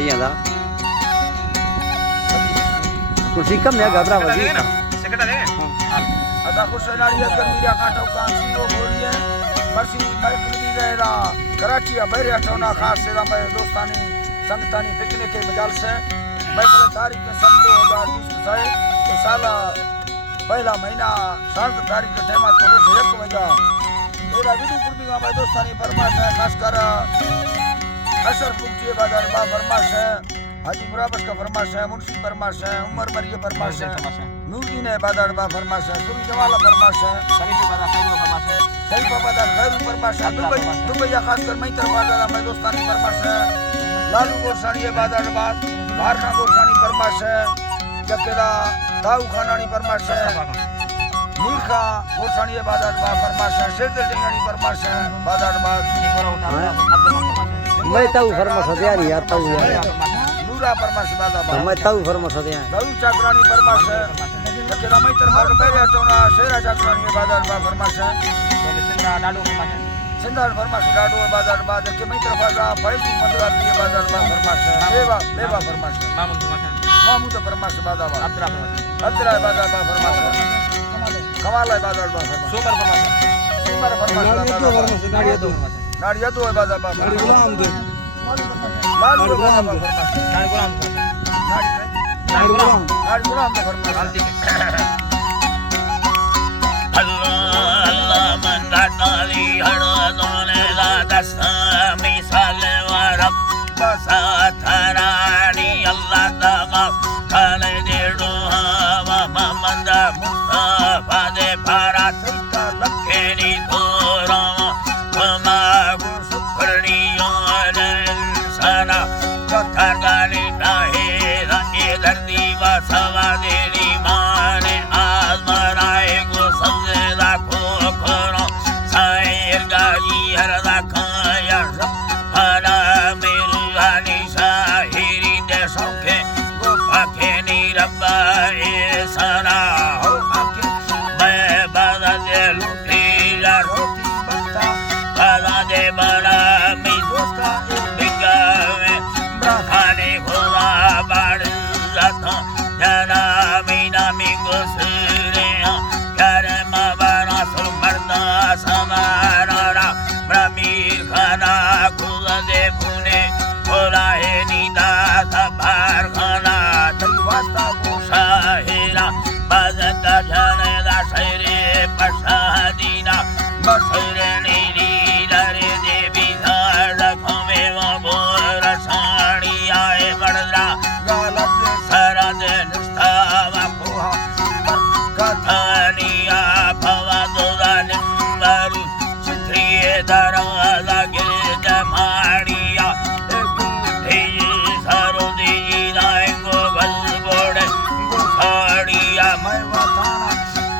थी जांदा कुर्सी कम है घबरा वजी ना सेकंड देंगे अदा खुशनाली अगर मीरा काटो कांसी वो बोलिए मर्सी महफिल दी गएरा कराची बहरे हटोना खास सेदा मैं दोस्तानी संगतानी पिकनिक के मजाल से महफिल तारीख सन 2020 से ये साला पहला महीना 7 तारीख के टाइम तो रोज 1 बजे एरा विदु पूर्वी का मैं दोस्तानी फरमाश है खासकर अशरफ मुक्ति बाजार बा फरमाश है हाजी मुराबत का फरमाश है मुंशी फरमाश है उमर मरिए फरमाश है नूरदीन बाजार बा फरमाश है सुरी जवाला फरमाश है शरीफ बाजार खैरू फरमाश है शरीफ बाजार खैरू फरमाश है दुबई या खासकर मैं तरफ बाजार मैं दोस्तानी फरमाश है लालू गोसानी बाजार बात भारना गोसानी फरमाश है जकेदा दाऊ खानानी फरमाश है मीर का गोसानी बाजार बा फरमाश है शेरदल टिंगानी फरमाश है बाजार बात मैं ताऊ फरमाश दिया नहीं यार ताऊ यार नूरा फरमाश बाजार बा मैं ताऊ फरमाश दिया दाऊ चाकरानी फरमाश है जकेदा मैं तरफ बहरे हटोना शेरा चाकरानी बाजार बा फरमाश है सिंधा डाडू फरमाश है सिंधार फरमाश डाडू बाजार बा जके मैं तरफ का फैजी मंदगार दिए बाजार बा फरमाश है लेवा फरमाश है मामूद फरमाश बाजार बा अब्दुल्ला बाजार बा फरमाश है कमाल बाजार बा फरमाश सुमर फरमाश सुमर फरमाश नाड़िया दो नाड़िया तो बाजार बा नाड़ी गुलाम दे लाल गुलाम बा फरमाश नाड़ी गुलाम नाड़ी गुलाम बा फरमाश Allah mandali hardone la dasami salwa rabba satharani Allah dama kale dedu wa mamanda mustafa de parat ka lakheni thora kama sukrani sana kathagani nahe range dhardi wa savadeni mane azmaraye go samjeda ko karo sair gaji harda khaya hara mirani shahiri de sokhe go pakheni rabba sana ho ake main bada de luti la roti bata bada de bara mi dosta bigave brahane khoda barata jana mina mingo sureya karma bara sumarda samarara bramir khana khula de pune khola he nida sabar khana tilwasta kusahira bazata jana da saire pasahadina masire niri dare devi dhara khame va bora sani aaye badra galat sarad nistava poha kathaniya bhavadura nimbaru chitriye daraza girda mariya ekudhi sarodi daengo balgode gusadiya maivatana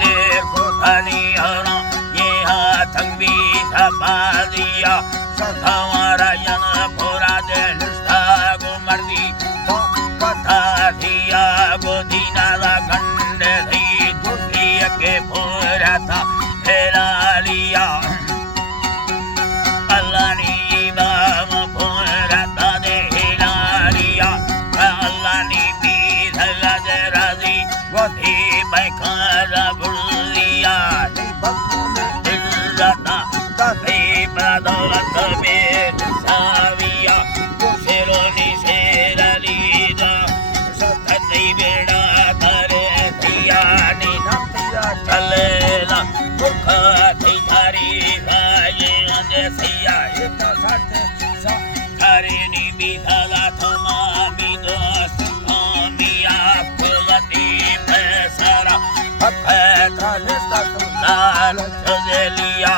dekho thaniyana ye hathang bhi sabadiya sathawara yana pura de nistago mardi katha thiya godina da gande thi dusriya ke pura tha phela liya Allah ni bam pura tha de hela liya Allah ni bi thala de razi godhi baikara bulliya ni bakune izzata kafi badalat be saviya kushironi sheralida satati beda kare thiya ni namtiya chalela mukha thi thari bhaye ande siya eta sate sa thari ni bidhala thama bidos amiya kulati pesara apeta nesta tulal chadeliya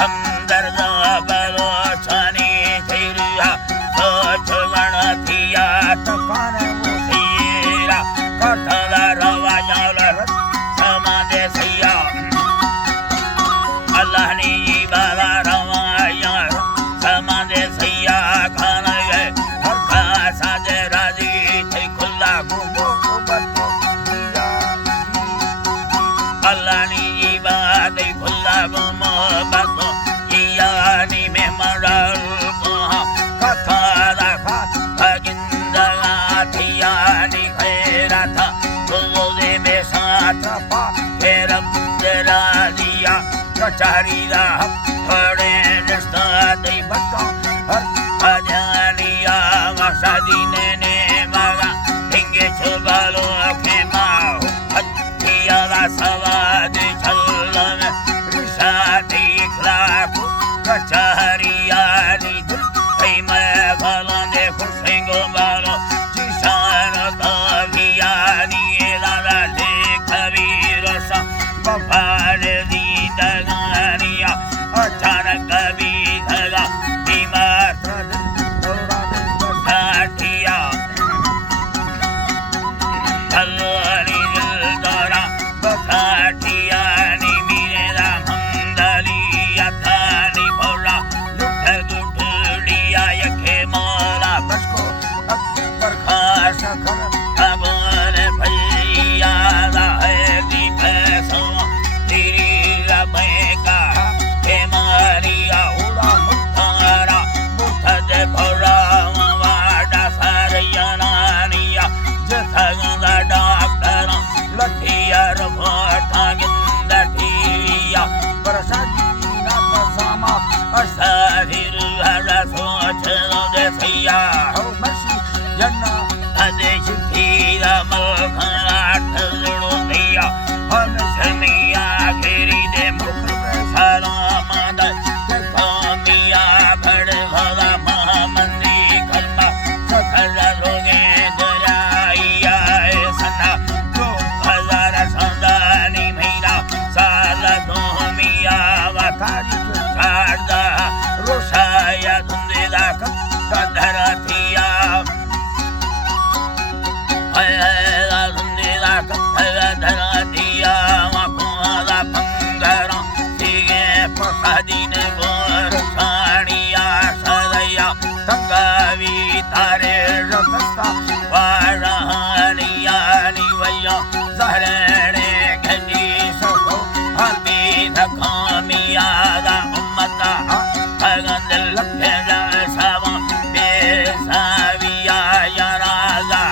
hamdarda balo chani thiriya sochwana thiya takane muthira kathala ravanyala samade siya Allah ni bala ravaya samade siya khana ye harka sade razi thai khulla Gumo उबतो दिया Allah ni ibadai khulla gumo bato iya थिया नी खैरा था गुल्ले में साथ पा तेरा तेरा दिया कचारी दा थोड़े रिश्ता दे बता हर अजानिया मसादी ने मगा हिंगे छुबालो के माओ हथिया दा सवाद चल में रिशादी खलाको कचारिया नी कई मैं भला दे खुशेंगो बालो जिसान तविया नी लाला ले कबीरो सा बफार दी दगानिया अचानक कभी धगा बीमार साठिया हलवानी दिल दौरा बसाठिया नी मेरा मंदलिया थानी भोला लुट गुठलिया यखे माला बसको अकबर खास खर अबन भैया दा है दी पैसों तेरी रबैका हे मारिया उड़ा मुतारा मुठद भोला वाडा सारिया नानिया जथगंदा डॉक्टर लठिया रफा गिंदठिया प्रसादी ना पसामा असाहिर हरा सोच दे सैया हो मसी जन्ना आदेश थीरा मलखाट लड़ो दिया हम समिया घेरी दे मुख सलाम दा कमिया भड़ भला महामंदी कलमा सकल लोगे दराइया सना 2000 संदानी महीना साल धोमिया वातारी सारदा रोशाया धुंदेला कधरा थिया आया धुंदेला कधरा थिया वाकोला पंगरा सीगे प्रसादीन गोर सानिया सदैया संगावी तारे रखता वारानिया निवैया जहरने घनी सो हल्दी धकामिया दा उम्मता अगंदल लफेला सावा बेसाविया याराजा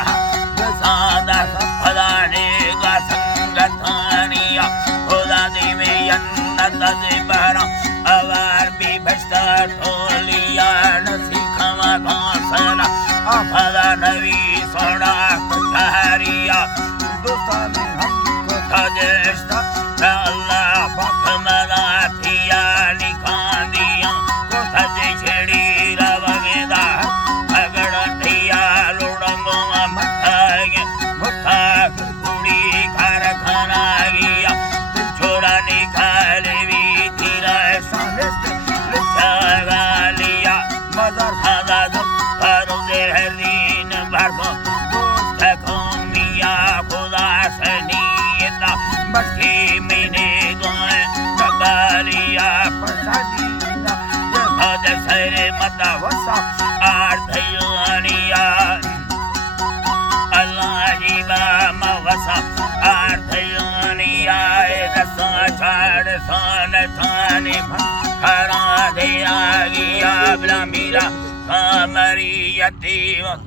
सादा फलाने का संगठनिया खुदा दी में यन्नत दे बहरा अवार भी भस्ता ठोलिया नसी खमा घासना अफला नवी सोना कचहरिया दोस्तान हमको खजेस्ता अल्लाह बखमला थिया निकान दिया को सजे छेड़ी रवगेदा अगड़ थिया लोड़ंगो मथागे मुथा कुड़ी खार खाना गया छोरा निकाल भी तेरा सामने लुचा लिया मदर खादा करो दे हरीन भरको दोस्त को मिया खुदा सनीता बच्ची मैंने गोए कबालिया प्रसादीना जहाज सरे मता वसा आर्धयानिया अल्लाह जीवा मवसा आर्धयानिया दसा छाड़ सान थाने खरा दे आगिया ब्ला मीरा कामरी यतीम